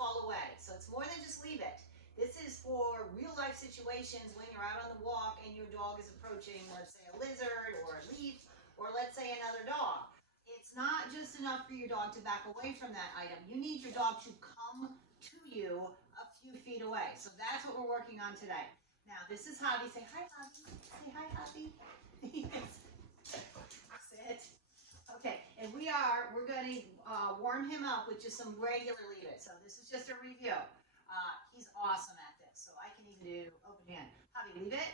call away. So it's more than just leave it. This is for real life situations when you're out on the walk and your dog is approaching, let's say, a lizard or a leaf, or let's say another dog. It's not just enough for your dog to back away from that item. You need your dog to come to you a few feet away. So that's what we're working on today. Now, this is Javi. Say hi, Javi. Say hi, Javi. Sit. Okay, and we're going to warm him up with just some regular leave it. So this is just a review. He's awesome at this. So I can even do open hand. Javi, leave it.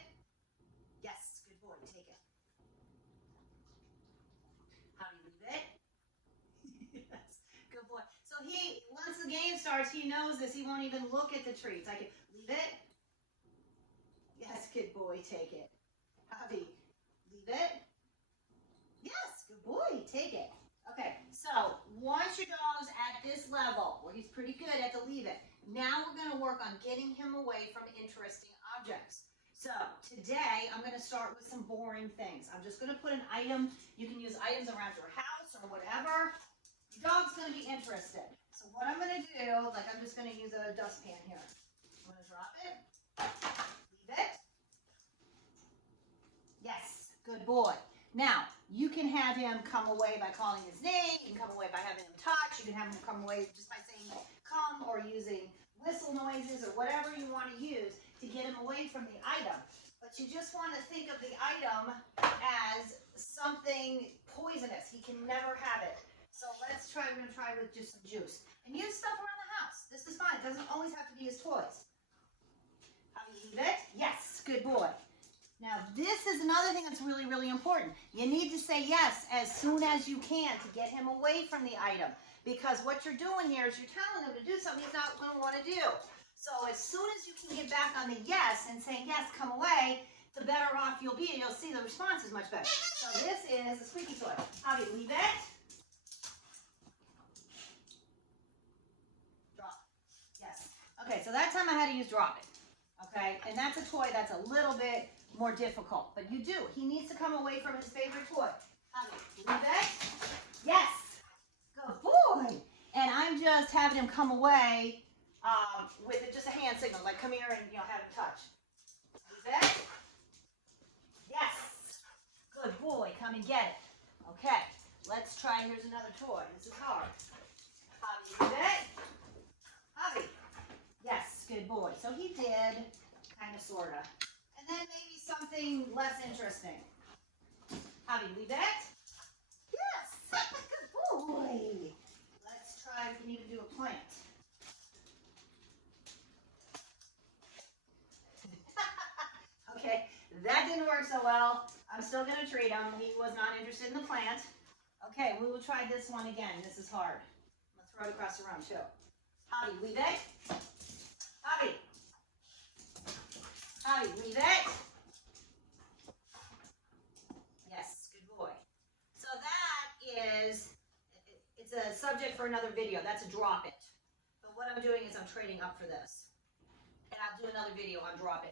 Yes, good boy. Take it. Javi, leave it. Yes, good boy. So once the game starts, he knows this. He won't even look at the treats. I can leave it. Yes, good boy. Take it. Javi, leave it. Yes, good boy. Take it. Okay, so once your dog's at this level where he's pretty good at the leave it, now we're going to work on getting him away from interesting objects. So today I'm going to start with some boring things. I'm just going to put an item. You can use items around your house or whatever. Your dog's going to be interested. So what I'm going to do, like I'm just going to use a dustpan here. I'm going to drop it. Leave it. Yes, good boy. Now, you can have him come away by calling his name. You can come away by having him touch. You can have him come away just by saying come or using whistle noises or whatever you want to use to get him away from the item. But you just want to think of the item as something poisonous. He can never have it. So we're going to try with just some juice. And use stuff around the house. This is fine. It doesn't always have to be his toys. How do you leave it? Yes, good boy. Now, this is another thing that's really, really important. You need to say yes as soon as you can to get him away from the item. Because what you're doing here is you're telling him to do something he's not going to want to do. So as soon as you can get back on the yes and saying, yes, come away, the better off you'll be. And you'll see the response is much better. So this is a squeaky toy. How do you leave it? Drop. Yes. Okay, so that time I had to use drop it. Okay, and that's a toy that's a little bit more difficult, but you do. He needs to come away from his favorite toy. Leave it. Yes. Good boy. And I'm just having him come away with just a hand signal, like come here and have him touch. Leave it. Yes. Good boy. Come and get it. Okay. Let's try. Here's another toy. This is hard. Javi, leave it. Javi. Yes. Good boy. So he did kind of, sort of. And then maybe something less interesting. Javi, leave it. Yes. Good boy. Let's try. We can even do a plant. Okay, that didn't work so well. I'm still going to treat him. He was not interested in the plant. Okay, we will try this one again. This is hard. I'm going to throw it across the room too. Javi, leave it. Javi. Javi, leave it. Yes, good boy. So that is, it's a subject for another video. That's a drop it. But what I'm doing is I'm trading up for this. And I'll do another video on drop it.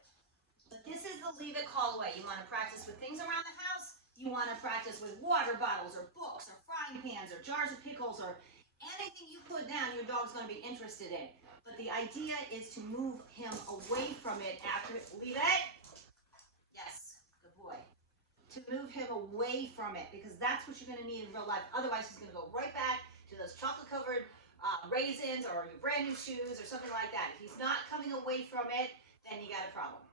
But this is the leave it call away. You want to practice with things around the house. You want to practice with water bottles or books or frying pans or jars of pickles or anything you put down your dog's going to be interested in. But the idea is to move him away from it after leave it. Yes, good boy. To move him away from it because that's what you're going to need in real life. Otherwise, he's going to go right back to those chocolate-covered raisins or your brand new shoes or something like that. If he's not coming away from it, then you got a problem.